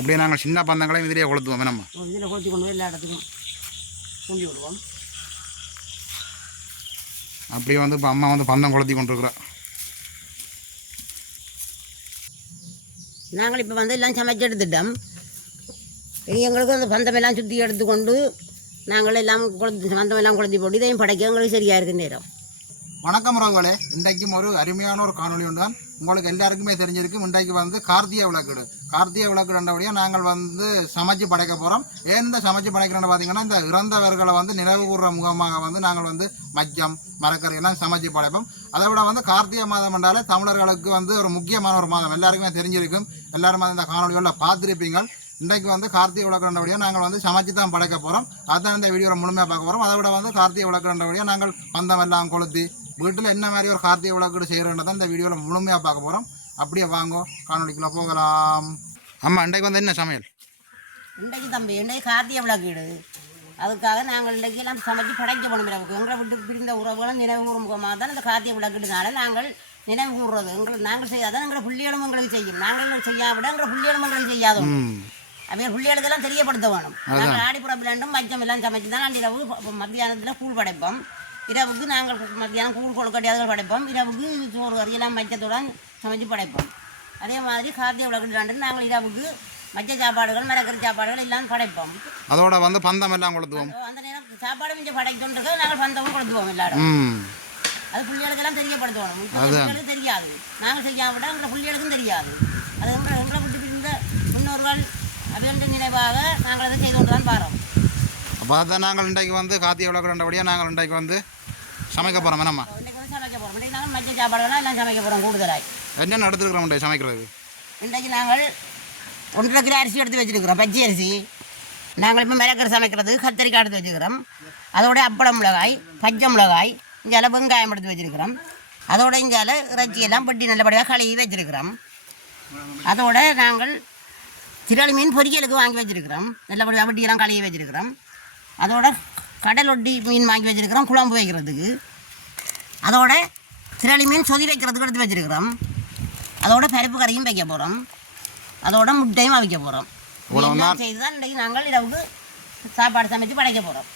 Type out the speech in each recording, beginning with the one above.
அப்படியே நாங்கள் சின்ன பந்தங்களையும் இதிலேயே கொளுத்துவோம் நம்ம. இதில் கொளுத்தி கொண்டு போய் எல்லா இடத்துக்கும் கொண்டு விடுவோம். அப்படியே வந்து இப்போ அம்மா வந்து பந்தம் கொளுத்தி கொண்டிருக்கிறோம். நாங்கள் இப்போ வந்து எல்லாம் சமைச்சு எடுத்துட்டோம். எங்களுக்கு அந்த பந்தமெல்லாம் சுற்றி எடுத்துக்கொண்டு நாங்கள் எல்லாம் பந்தமெல்லாம் கொளுத்தி போட்டு இதையும் படைக்க எங்களுக்கு சரியாக இருக்குது நேரம். வணக்கம் உறவுகளே, இன்றைக்கும் ஒரு அருமையான ஒரு காணொலி ஒன்று தான். உங்களுக்கு எல்லாருக்குமே தெரிஞ்சிருக்கும். இன்றைக்கு வந்து கார்த்திகை விளக்குடண்டபடியாக நாங்கள் வந்து சமைச்சு படைக்க போகிறோம். ஏன் இந்த சமைச்சு படைக்கிறோன்னு பார்த்தீங்கன்னா, இந்த இறந்தவர்களை வந்து நினைவு கூறுற முகமாக வந்து நாங்கள் வந்து மச்சம் மரக்கறியெல்லாம் சமைச்சு படைப்போம். அதை விட வந்து கார்த்திகை மாதம் என்றாலே தமிழர்களுக்கு வந்து ஒரு முக்கியமான ஒரு மாதம், எல்லாருக்குமே தெரிஞ்சிருக்கும். எல்லாரும் வந்து இந்த காணொலிகளில் பார்த்துருப்பீங்க. இன்றைக்கு வந்து கார்த்திகை விளக்குடண்டபடியாக நாங்கள் வந்து சமைச்சு தான் படைக்க போகிறோம். அதுதான் இந்த வீடியோவில் முழுமையாக பார்க்க போகிறோம். அதை விட வந்து கார்த்திகை விளக்குடண்டபடியாக நாங்கள் பந்தம் எல்லாம் கொளுத்தி வீட்டில் என்ன மாதிரி ஒரு கார்த்திகை விளக்கு செய்கிறோன்றதான் இந்த வீடியோவில் முழுமையாக பார்க்க போகிறோம். அப்படியே வாங்கோ காணொலிக்குள்ளே போகலாம். ஆமாம், இன்றைக்கு வந்து என்ன சமையல்? இன்றைக்கு தம்பி இன்றைக்கு கார்த்திகை விளக்கீடு. அதுக்காக நாங்கள் இன்றைக்கு எல்லாம் சமைச்சு படைக்க போகணும். எங்களை விட்டு பிரிந்த உறவுகளும் நினைவு கூறும் முகமாக தான் இந்த கார்த்திகை விளக்கீடுனால நாங்கள் நினைவு கூறுறது. நாங்கள் செய்யாதான் எங்களை புள்ளியலும் எங்களுக்கு செய்யும். நாங்கள் செய்யாவிட எங்களை புள்ளியலும் எங்களுக்கு செய்யாதோம். அவங்க புள்ளிகளுக்கெல்லாம் தெரியப்படுத்த வேணும். நாங்கள் ஆடிப்புறம் விளையாண்டும் மச்சம் எல்லாம் சமைச்சு தான் இரவு மத்தியானத்தில் கூழ் படைப்போம். இரவுக்கு நாங்கள் மத்தியானம் கூழ் கொழுக்கட்டையாதுகள் படைப்போம். இரவுக்கு சோறு கறியெல்லாம் மச்சத்துடன் சமைச்சு படைப்போம். அதே மாதிரி கார்த்திகை விளக்கு நாங்கள் இரவுக்கு மச்ச சாப்பாடுகள் மரக்கறி சாப்பாடுகள் எல்லாம் படைப்போம். அதோட வந்து பந்தம் எல்லாம் கொளுத்துவோம். அந்த நேரம் சாப்பாடு மிஞ்ச படைக்கின்றது நாங்கள் பந்தமும் கொளுத்துவோம் எல்லாரும். அது புள்ளிகளுக்கெல்லாம் தெரியப்படுத்துவோம். புள்ளிகளுக்கு தெரியாது, நாங்கள் செய்யாவிட எங்களை புள்ளிகளுக்கும் தெரியாது. அது எங்களை விட்டு பிரிந்த முன்னோர்கள் அப்படின்ற நினைவாக நாங்கள் அதை செய்து கொண்டு தான் பாரோம். அப்போ அதான் நாங்கள் இன்றைக்கு வந்து கார்த்திகை விளக்குடண்டபடியாக நாங்கள் இன்றைக்கு வந்து சமைக்க போகிறோம். நம்ம இன்றைக்கு வந்து சமைக்க போகிறோம். இன்றைக்கு நாங்கள் மச்ச சாப்பாடுகள்லாம் எல்லாம் சமைக்க போகிறோம். கூடுதலாக என்னென்ன எடுத்துருக்குறோம் இன்றைக்கு சமைக்கிறது? இன்றைக்கு நாங்கள் 1.5 கிலோ அரிசி எடுத்து வச்சுருக்கிறோம், பச்சை அரிசி. நாங்கள் இப்போ மிளகரை சமைக்கிறது கத்திரிக்காய் எடுத்து வச்சுக்கிறோம். அதோட அப்பளம் மிளகாய், பச்சை மிளகாய், இங்கே வெங்காயம் எடுத்து வச்சுருக்கிறோம். அதோட இங்கே இறைச்சியெல்லாம் பெட்டி நல்லபடியாக கழுவி வச்சுருக்கிறோம். அதோட நாங்கள் திரளி மீன் பொரியலுக்கு வாங்கி வச்சுருக்கிறோம். நல்லபடியாக வட்டியெல்லாம் கழுவி வச்சுருக்கிறோம். அதோட கடலொட்டி மீன் வாங்கி வச்சுருக்கிறோம் குழம்பு வைக்கிறதுக்கு. அதோட திரளி மீன் சொதி வைக்கிறதுக்கு எடுத்து வச்சுருக்கிறோம். அதோட பருப்பு கறியும் வைக்க போகிறோம். அதோட முட்டையும் அவிக்க போகிறோம். செய்து தான் இன்றைக்கு நாங்கள் இரவுக்கு சாப்பாடு சமைச்சு படைக்க போகிறோம்.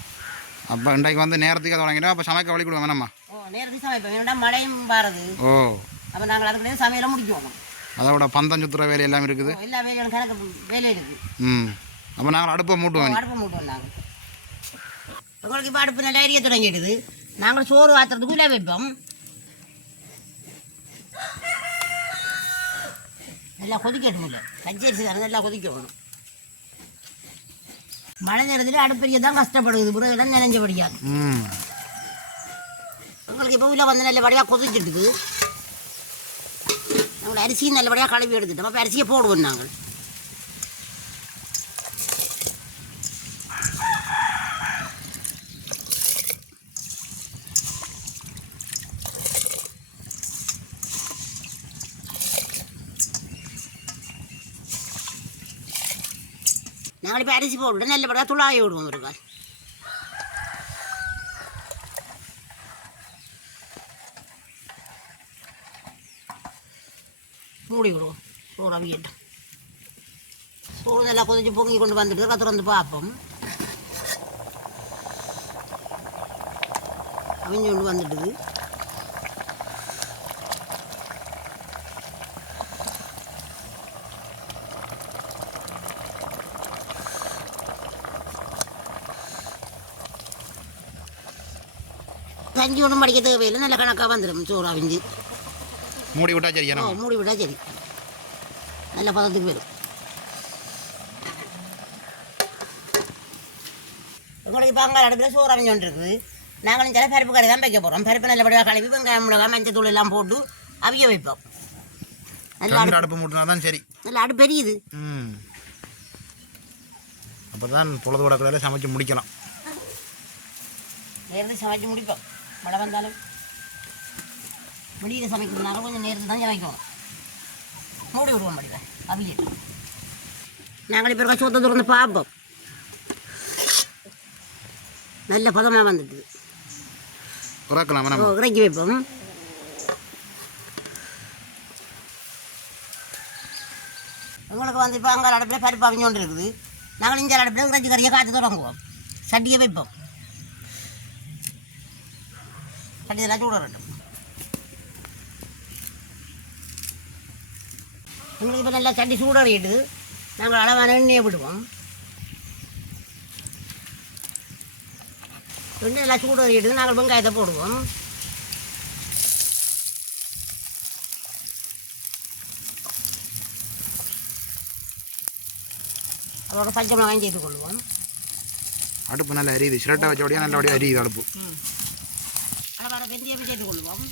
அப்போ இன்றைக்கு வந்து நேரத்துக்கு தொடங்கிட்டோம். அப்போ சமைக்க வழி கொடுவோம் வேணாமா? நேரத்துக்கு சமைப்போம். ஏன்னா மழையும் பாருது. அப்போ நாங்கள் அதுக்குள்ளே சமையலை முடிக்குவோம். அதோட பந்தம் சுற்றுற வேலை எல்லாம் இருக்குது. எல்லா வேலையும் கணக்கு வேலை இருக்குது. அப்போ நாங்கள் அடுப்பை மூட்டுவோம். நாங்கள் உங்களுக்கு இப்போ அடுப்பு நல்லா எரிய தொடங்கிடுது. நாங்கள் சோறு வாத்துறதுக்கு இல்லை வைப்போம். நல்லா கொதிக்கட்டும். இல்லை பச்சை அரிசி தானே நல்லா கொதிக்க வேணும். மழை நேரத்தில் அடுப்பெரிய தான் கஷ்டப்படுது. புறதெல்லாம் நினைஞ்சபடியாது. உங்களுக்கு இப்போ உள்ள வந்து நல்லபடியாக கொதிச்சிட்டுது. நாங்கள் அரிசியும் நல்லபடியாக கழுவி எடுத்துட்டோம். அப்போ அரிசியை போடுவோம். நாங்கள் இப்போ அரிசி போட்டு நல்லபடியாக துளாய விடுவோம். ஒரு கால் மூடி விடுவோம். சோறு அவியட்டும். சோறு நல்லா கொதிச்சு பொங்கி கொண்டு வந்துட்டு திறந்து பார்ப்போம். அவிஞ்சு கொண்டு வந்துட்டுது. கஞ்சி ஒன்றும் படிக்க தேவையில்லை. நல்ல கணக்காக வந்துடும் சோறு அவிஞ்சு. மூடி விட்டா சரி. மூடி விட்டா சரி. நல்ல பதத்துக்கு போயிடும். உங்களுக்கு இப்போ அங்கே அடுப்பில் சோறு அவிஞ்சு கொண்டு இருக்குது. நாங்களும் சில பருப்பு கறி தான் வைக்க போகிறோம். பருப்பு நல்லபடியாக கழுவி வெங்காயம் மிளகாய் மஞ்சள் தூள் எல்லாம் போட்டு அவிய வைப்போம். நல்ல அடுப்பு மூட்டினா தான் சரி. நல்ல அடுப்பு பெரியுது. அப்போ தான் பொழுது விடக்கூடாது சமைச்சு முடிக்கலாம். நேரத்தை சமைச்சு முடிப்போம். மழை வந்தாலும் முடியில் சமைக்கிறதுனால கொஞ்சம் நேரத்தில் தான் சமைக்கணும். மூடி விடுவோம். படிக்க அவிட்டு நாங்கள் இப்போ இருக்க சோத்தை திறந்து பார்ப்போம். நல்ல பதமாக வந்துட்டு இறக்கி வைப்போம். உங்களுக்கு வந்து இப்போ அங்கே அடுப்பில் பருப்பு அவிஞ்சு கொண்டு இருக்குது. நாங்கள் இங்கே அடுப்பில் இறைச்சி கறியை காய்ச்சி தொடங்குவோம். சட்டியை வைப்போம். சட்டியெல்லாம் சூட வரட்டும். எங்களுக்கு இப்போ நல்லா சட்டி சூடறிட்டு நாங்கள் அளவான எண்ணெயை விடுவோம். எண்ணெய் நல்லா சூடறிட்டு நாங்கள் வெங்காயத்தை போடுவோம். அதோட பச்சை மிளகாயும் சேர்த்து கொள்வோம். அடுப்பு நல்லா அரியுது, சிரட்டை வச்சோடையா நல்லபடியாக அரியுது அடுப்பு. அளவான வெந்தயம் சேர்த்து கொள்வோம்.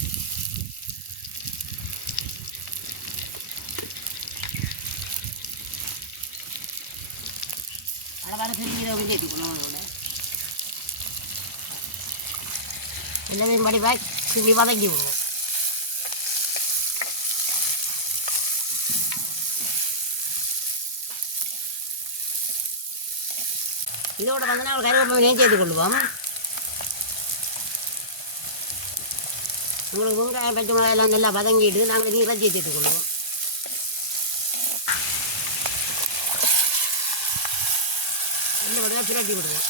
அளவான பெருஞ்சீரகம் சேர்த்து கொள்வோம். அதோட எல்லாமே மடிவாய் கிண்டி வதக்கி விடுவோம். இதோட வந்து நாங்கள் கருவேப்பிலையும் சேர்த்து கொள்வோம். உங்களுக்கு வெங்காயம் பச்சை மிளகாய் எல்லாம் நல்லா வதங்கிட்டு நாங்கள் இறைச்சியை சேர்த்து கொள்வோம். நல்லபடியாக பிரட்டி விடுவோம்.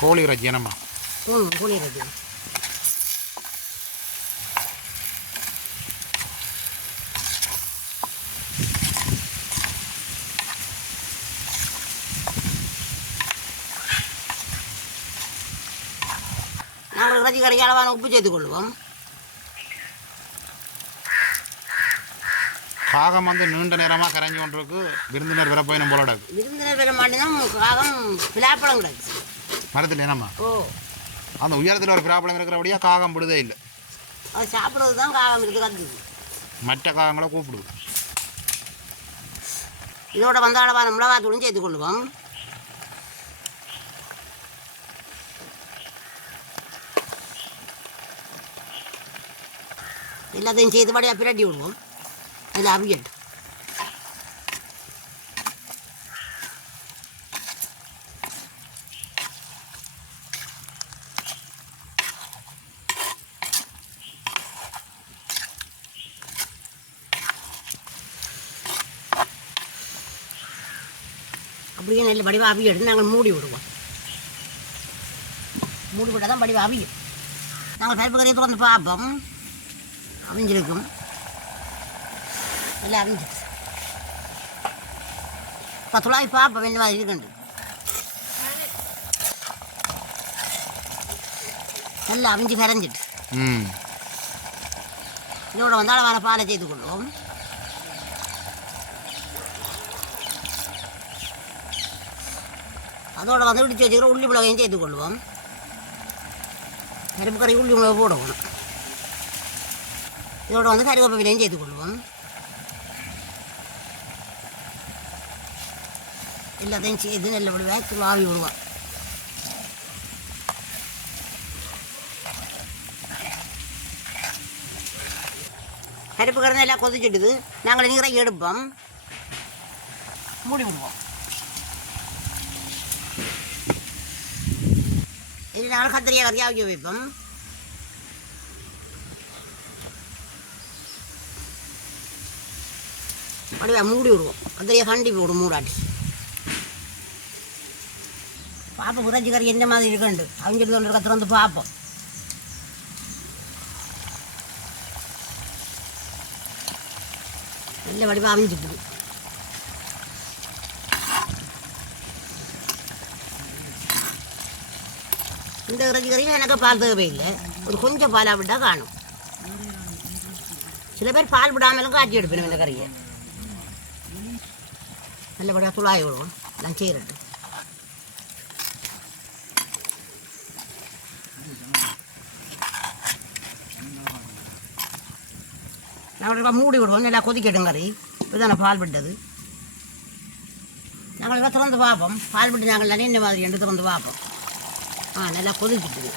கோழி இறைச்சி என்னம்மா? கோழி இறைச்சி. நாங்கள் இறைச்சி கறிக்கு அளவான உப்பு சேர்த்து கொள்வோம். காகம் வந்து நீண்ட நேரமாக கரைஞ்சி கொண்டிருக்கு. விருந்தினர் வர போய் நம்மளோட விருந்தினர் வர மாட்டேன்னா காகம் பிலாப்பழம் கிடக்கு மரத்தில் என்னம்மா? ஓ, அந்த உயரத்தில் ஒரு பிராபலம் இருக்கிறபடியாக காகம் விடுதே இல்லை. அது சாப்பிட்றது தான் காகம் இருக்குது கற்றுது. மற்ற காகங்களை கூப்பிடுது. இதோட வந்து அளவான மிளகாத்தூளும் சேர்த்து கொள்வோம். எல்லாத்தையும் செய்து படியாக பிரட்டி விடுவோம். அதில் அவியட்டு அப்படியே நல்ல வடிவாக அவியெடுத்து நாங்கள் மூடி விடுவோம். மூடி விட்டால் தான் வடிவாக அவியும். நாங்கள் பருப்பு கறியை திறந்து பார்ப்போம். அவிஞ்சிருக்கும். எல்லாம் அவிஞ்சிட்டு இப்போ துளாய் பார்ப்போம் என்ன மாதிரி இருக்குண்டு. நல்லா அவிஞ்சு கரைஞ்சிட்டு இதோட வந்து அளவான பாலை சேர்த்து கொள்வோம். அதோட வந்து இடிச்சு வச்சுக்கிற உள்ளி மிளகையும் சேர்த்து கொள்வோம். பருப்பு கறி உள்ளி மிளகு போடுவோம். இதோட வந்து கருவேப்பிலையும் சேர்த்து கொள்வோம். எல்லாத்தையும் செய்து நல்லபடியாக ஆவி விடுவோம். பருப்பு கறந்து எல்லாம் கொதிச்சுட்டுது. நாங்கள் நீரை எடுப்போம். மூடி விடுவோம். இது நாங்கள் கத்திரிக்காய் கறியாக அவிக்க வைப்போம். அப்படியே மூடி விடுவோம். கத்திரிக்காய் கண்டி போடும் மூடாட்டி. பார்ப்போம் இறைச்சி கறி என்ன மாதிரி இருக்குண்டு. அவங்க ஒன்று திறந்து பார்ப்போம். நல்ல வடிவாக அவிஞ்சிட்டுது. இந்த இறைச்சி கறியும் எனக்கு பால் தேவையில்லை. ஒரு கொஞ்சம் பாலாக விட்டால் காணும். சில பேர் பால் விடாமலும் காய்ச்சி எடுப்பேன் இந்த கறியை. நல்லபடியாக துளாய் விடுவோம். நான் செய்கிறேன். நாங்கள் மூடி விடுவோம். நல்லா கொதிக்கட்டும் கறி. இதுதான் பால் விட்டது. நாங்கள் எல்லாம் திறந்து பார்ப்போம். பால் விட்டு நாங்கள் நிறைய இந்த மாதிரி என்று திறந்து பார்ப்போம். நல்லா கொதிக்கிட்டுது.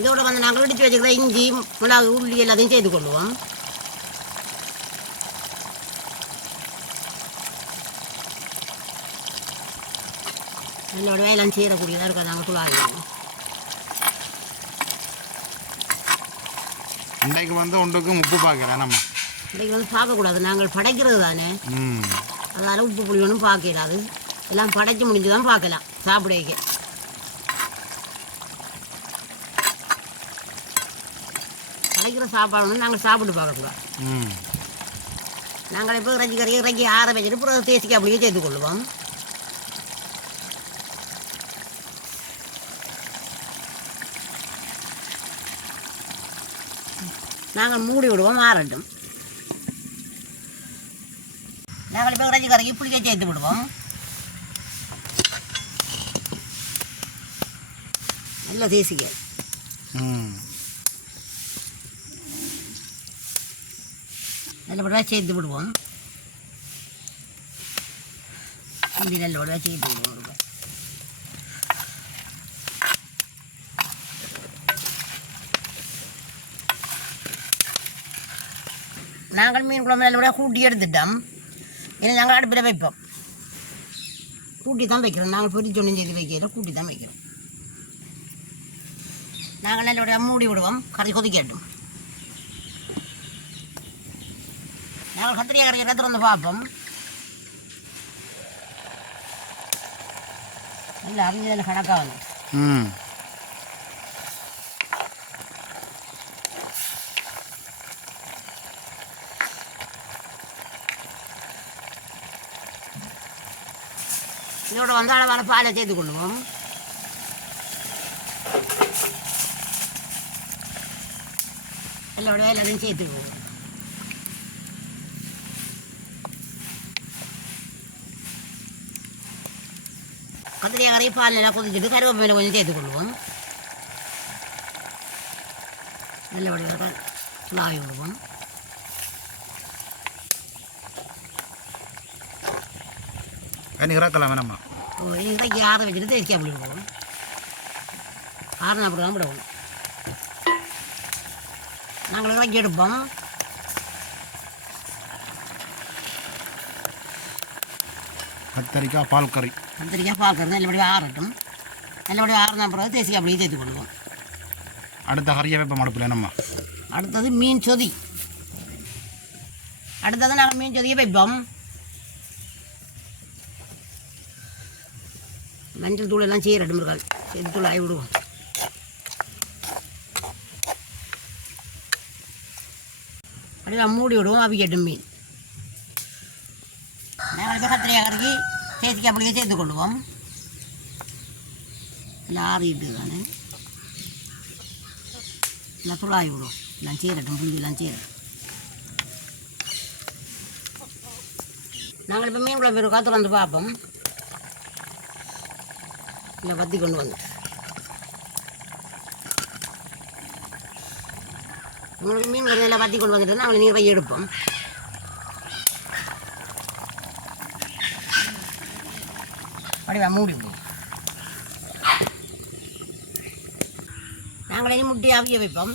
இதோட வந்து நாங்கள் இடித்து வச்சுக்கிற இஞ்சி மிளகு உள்ளி எல்லாத்தையும் செய்து கொள்வோம். என்னோட வேலைலாம் செய்யக்கூடியதாக இருக்கா நாங்கள் துளாவிடுவோம். இன்றைக்கு வந்து ஒன்றுக்கும் உப்பு பார்க்குறேன் நம்ம இன்றைக்கு வந்து பார்க்கக்கூடாது, நாங்கள் படைக்கிறது தானே. அதனால் உப்பு புளி ஒன்றும் பார்க்கலாது, எல்லாம் படைச்சு முடிஞ்சு தான் பார்க்கலாம் சாப்பிட வைக்க. படைக்கிற சாப்பாடு ஒன்று நாங்கள் சாப்பிட்டு பார்க்கக்கூடாது. நாங்கள் இப்போ இறைச்சி கறியை இறக்கி ஆற வச்சுட்டு அப்புறம் தேசிக்கு அப்படியே சேர்த்து கொள்ளுவோம். நாங்கள் மூடி விடுவோம், ஆறட்டும். நாங்கள் இப்போ இறைச்சி கறிக்கு புளிக்க சேர்த்து விடுவோம். நல்ல தேசிக்க நல்லபடியாக சேர்த்து விடுவோம். இப்படி நல்லபடியாக சேர்த்து விடுவோம். நாங்கள் மீன் குழம்பு நல்லபடியாக கூட்டி எடுத்துட்டோம். ஏன்னா நாங்கள் அடுப்பில் வைப்போம், கூட்டி தான் வைக்கிறோம். நாங்கள் பொரிச்சு ஒன்றும் செய்து வைக்கிறோம், கூட்டி தான் வைக்கிறோம். நாங்கள் நல்லபடியாக மூடி விடுவோம், கறி கொதிக்கட்டும். நாங்கள் கத்திரிக்காய் கறி எடுத்து வந்து பார்ப்போம். இல்லை அறிஞ்சதில் கணக்காக வந்து இதோட வந்து அளவான பாலை சேர்த்து கொள்ளுவோம். எல்லோட எல்லாத்தையும் சேர்த்துக்குவோம். கத்திரிக்காய் கறி பால் நல்லா கொதிச்சுட்டு கருவேப்பிலை கொஞ்சம் சேர்த்துக்கொள்வோம். நல்லபடியாக சுலாவி விடுவோம். இறக்கலாம் வேணாமா? இன்றைக்கு ஆற வச்சுட்டு தேய்ச்சி அப்படி விடுவோம். ஆறுனா அப்படி தான் விடுவோம். நாங்கள் இறக்கி எடுப்போம். கத்திரிக்காய் பால் கறி நல்லபடியாக ஆறட்டும். நல்லபடியாக ஆறுனா பிறகு தேய்ச்சி அப்படியே தேய்ச்சி கொள்வோம். அடுத்த கறியை வைப்போம் அடுப்பில் நம்ம. அடுத்தது மீன் சொதி. அடுத்தது நாங்கள் மீன் சொதியை வைப்போம். மஞ்சள் தூள் எல்லாம் செய்கிற இடமுருக்கால் சேர்த்து தூள் ஆகி விடுவோம். அப்படியே மூடி விடுவோம், அவிக்கட்டும் மீன். நாங்கள் இப்போ கத்திரிக்காய் கறிக்கு தேசிக்காய் அப்படியே சேர்த்து கொள்ளுவோம். இல்லை ஆறிட்டு தானே எல்லாம் தூள் ஆகி விடுவோம். எல்லாம் சீரட்டும், புளியெல்லாம் சீரட்டும். நாங்கள் இப்போ மீன் குழம்பு காற்று வந்து பார்ப்போம். இல்லை வத்தி கொண்டு வந்து உங்களுக்கு மீன் கறியெல்லாம் வத்தி கொண்டு வந்துட்டு நாங்கள் நீர் போய் எடுப்போம். அப்படிவா மூடி போய் நாங்கள் இனி முட்டி அவிய வைப்போம்.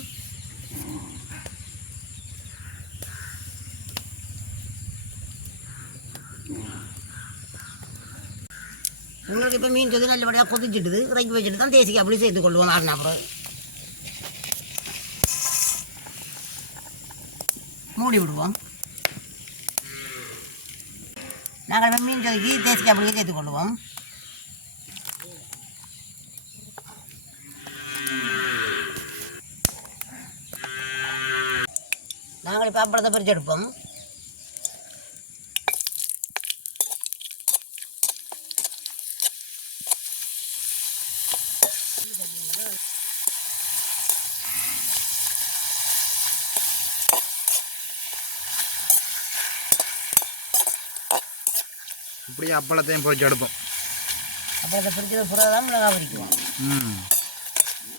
உங்களுக்கு இப்போ மீன் சொல்லி நல்லபடியாக கொதிச்சுட்டுது, இறக்கி வச்சுட்டு தான் தேசிக்கு அப்படி சேர்த்து கொள்வோம். ஆறுனா அப்புறம் மூடி விடுவோம். நாங்கள் இப்போ மீன் சொல்லிக்கு தேசிக்கு அப்படியே சேர்த்து கொள்வோம். நாங்கள் இப்போ அப்பளத்தை பறிச்சு எடுப்போம். இப்படியே அப்பளத்தையும் பொரிச்சு எடுப்போம். அப்பளத்தை பொரிச்சது புறா தான் மிளகா பொரிக்குவோம்.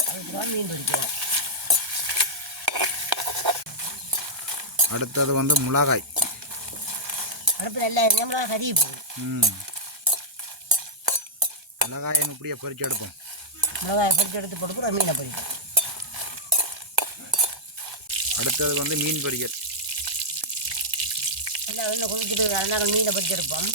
அதுக்கு மீன் பொரிக்குவோம். அடுத்தது வந்து மிளகாய். அடுப்பில் எல்லா மிளகாய் கறி போகும். மிளகாயை இப்படியே பொரிச்சு எடுப்போம். மிளகாயை பொரிச்சு எடுத்து போட்டு மீனை பொரிக்கும். அடுத்தது வந்து மீன் பொரியல். எல்லாம் வெளில கொதிச்சுட்டு நாங்கள் மீனை பொரிச்சு எடுப்போம்.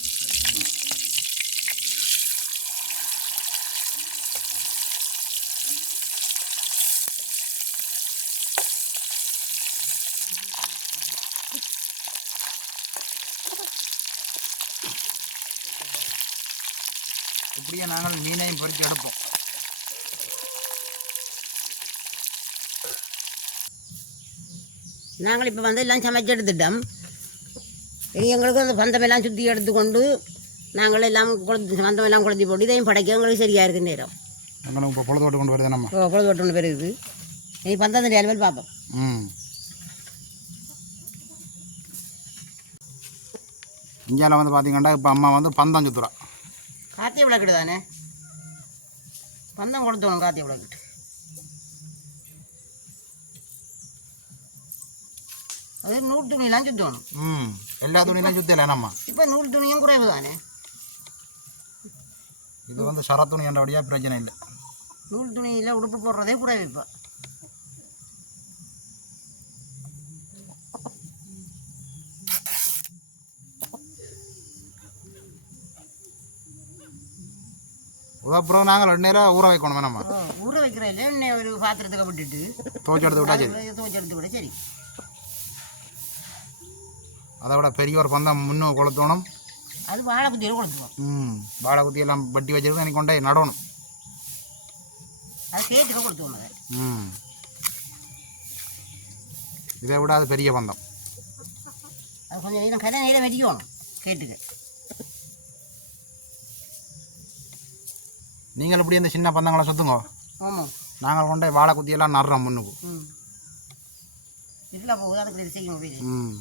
இப்படியே நாங்கள் மீனையும் பொறித்து எடுப்போம். நாங்கள் இப்போ வந்து எல்லாம் சமைச்சு எடுத்துட்டோம். இனி எங்களுக்கு அந்த பந்தமெல்லாம் சுற்றி எடுத்துக்கொண்டு நாங்கள் எல்லாம் பந்தமெல்லாம் குழந்தை போட்டு இதையும் படைக்க எங்களுக்கு சரியாக இருக்குது நேரம். எங்களுக்கு இப்போ பொழுது கொண்டு வருது நம்ம பொழுது ஒன்று பேர் இருக்குது. இனி பந்தம் அலுவல் பார்ப்போம். இந்தியாவில் வந்து பார்த்தீங்கன்னா இப்போ அம்மா வந்து பந்தம் சுற்றுறா. காத்திய விளக்கிட்டு தானே பந்தம் கொடுத்தோணும். காத்திய விளக்கிட்டு அது நூல் துணியெல்லாம் சுற்றணும். எல்லா துணியெல்லாம் சுற்றல நம்ம இப்போ நூல் துணியும் குறைவு தானே. இது வந்து சர துணி என்றபடியாக பிரச்சனை இல்லை. நூல் துணியில் உடுப்பு போடுறதே குறைவு. இப்போ அப்புறம் நாங்கள் 2 நேரம் ஊற வைக்கணும். நம்ம ஊற வைக்கிறேன் இன்னும் ஒரு பாத்திரத்துக்கு விட்டுட்டு துவச்சி எடுத்து விட்டா சரி. துவச்சி எடுத்து விட சரி. அதை விட பெரிய ஒரு பந்தம் முன்னும் கொளுத்தணும். அது வாழை குத்தியில் கொளுத்துவோம். வாழை குத்தியெல்லாம் வட்டி வச்சிருக்கு எனக்கு கொண்டே நடணும். அது கேட்டுக்க கொளுத்துவோம். அதை இதை விட அது பெரிய பந்தம். அது கொஞ்சம் நேரம் கதை நேரம் வெடிக்கணும் கேட்டுக்க. நீங்கள் இப்படி இந்த சின்ன பந்தங்களை சுற்றுங்க. ஆமாம் நாங்கள் கொண்டே வாழை குத்தியெல்லாம் நடுறோம் முன்னுக்கு. இல்லை போகுது அதுக்கு இது செய்யணும்.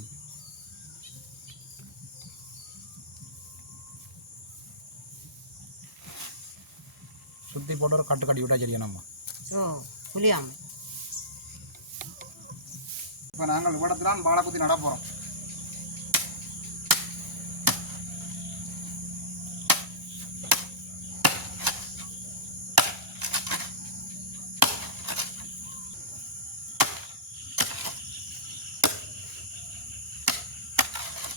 சுற்றி போட்டு ஒரு கட்டு கட்டி விட்டா சரியா நம்ம. புளியாமல் இப்போ நாங்கள் இவ்விடத்துலாம் வாழை குத்தி நட போகிறோம்.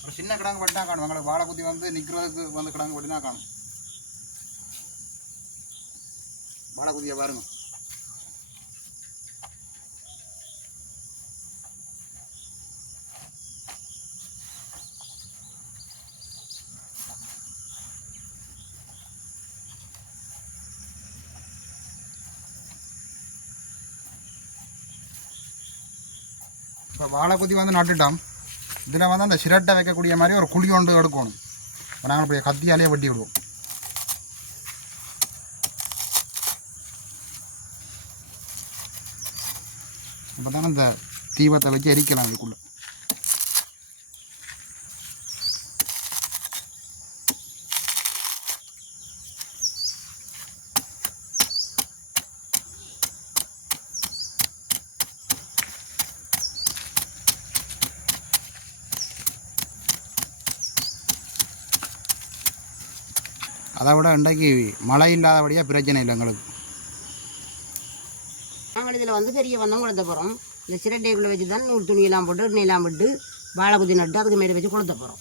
ஒரு சின்ன கிடங்கு பட்டினா காணும். எங்களுக்கு வாழை குத்தி வந்து நிற்கிறதுக்கு வந்து கிடங்கு பட்டினா காணும். வாழை குத்தியை பாருங்க. இப்போ வாழை குத்தி வந்து நட்டுட்டோம். இதில் வந்து அந்த சிரட்டை வைக்கக்கூடிய மாதிரி ஒரு குழி ஒன்று எடுக்கணும். இப்போ நாங்கள் போய் கத்தியாலேயே வெட்டி விடுவோம். அப்போ தானே இந்த தீபத்தை வச்சு எரிக்கலாம் அதுக்குள்ளே. அதை விட இன்றைக்கு மழை இல்லாதபடியாக பிரச்சனை இல்லை எங்களுக்கு. நாங்கள் இதில் வந்து பெரிய பந்தம் கொளுத்த போகிறோம். இந்த சிரட்டைக்குள்ளே வச்சு தான் நூல் துணியெல்லாம் போட்டு எண்ணெயெல்லாம் விட்டு வாழை குத்தி நட்டு அதுக்கு மேலே வச்சு கொளுத்த போகிறோம்.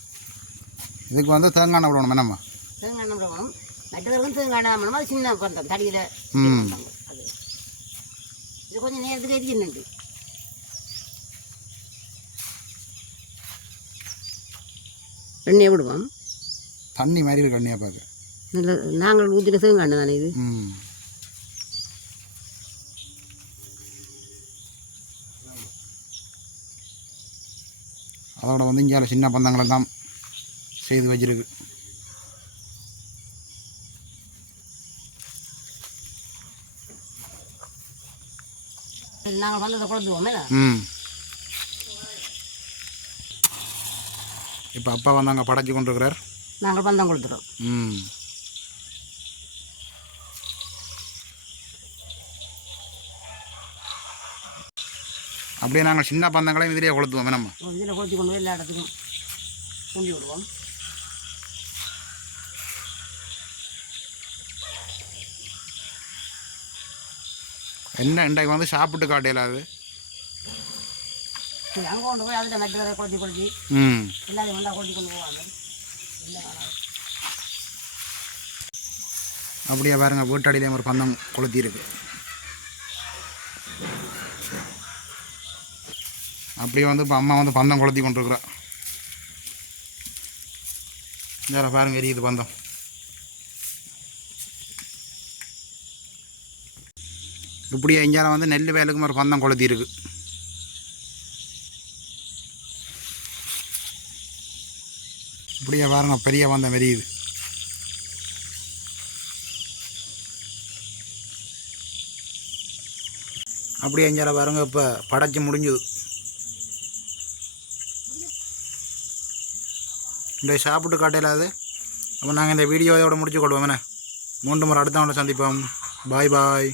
இதுக்கு வந்து தேங்காய் எண்ணெய் விடணும். என்னம்மா தேங்காய் எண்ணெய் விடணும். நட்டுவரைக்கும் தேங்காய் எண்ணெய் பண்ணணும். அது சின்ன பந்தம் தடியில் அது இது கொஞ்சம் நேரத்துக்கு எரிக்கணுண்டு. எண்ணெயை விடுவோம். தண்ணி மாதிரி இருக்கு எண்ணெயை பார்க்க. இல்லை நாங்கள் ஊற்றின தேங்காய் எண்ணெய் தானே இது. அதோட வந்து இங்கே சின்ன பந்தங்களை தான் செய்து வச்சிருக்கு. நாங்கள் பந்தத்தை கொளுத்துவோமே. இப்போ அப்பா வந்து அங்கே படைச்சி கொண்டு இருக்கிறார். நாங்கள் பந்தம் கொளுத்துறோம். அப்படியே நாங்கள் சின்ன பந்தங்களையும் இதிலேயே கொளுத்துவோம். நம்ம இதில் கொளுத்தி கொண்டு போய் எல்லா இடத்துக்கும் தூண்டி விடுவோம். என்ன இன்றைக்கு வந்து சாப்பிட்டு காட்டையில அது அங்கே கொண்டு போய் அதில் நட்டு வர கொளுத்தி கொளுத்தி எல்லாத்தையும் வந்தால் கொளுத்தி கொண்டு போவாங்க. அப்படியே பாருங்க வீட்டடியிலே ஒரு பந்தம் கொளுத்தி இருக்கு. அப்படியே வந்து இப்போ அம்மா வந்து பந்தம் கொளுத்தி கொண்டிருக்கிறா. வேறு பாருங்க எரியுது பந்தம். இப்படியே இஞ்சால வந்து நெல் வயலுக்கும் ஒரு பந்தம் கொளுத்தி இருக்கு. இப்படியே பாருங்க பெரிய பந்தம் வெறியுது. அப்படியே இஞ்சால பாருங்க இப்போ படைச்சி முடிஞ்சுது. இந்த சாப்பிட்டு காட்டையில் அது. அப்போ நாங்கள் இந்த வீடியோவோட முடிச்சு கொள்வோம். என்ன 3 முறை அடுத்தவங்களை சந்திப்போம். பாய் பாய்.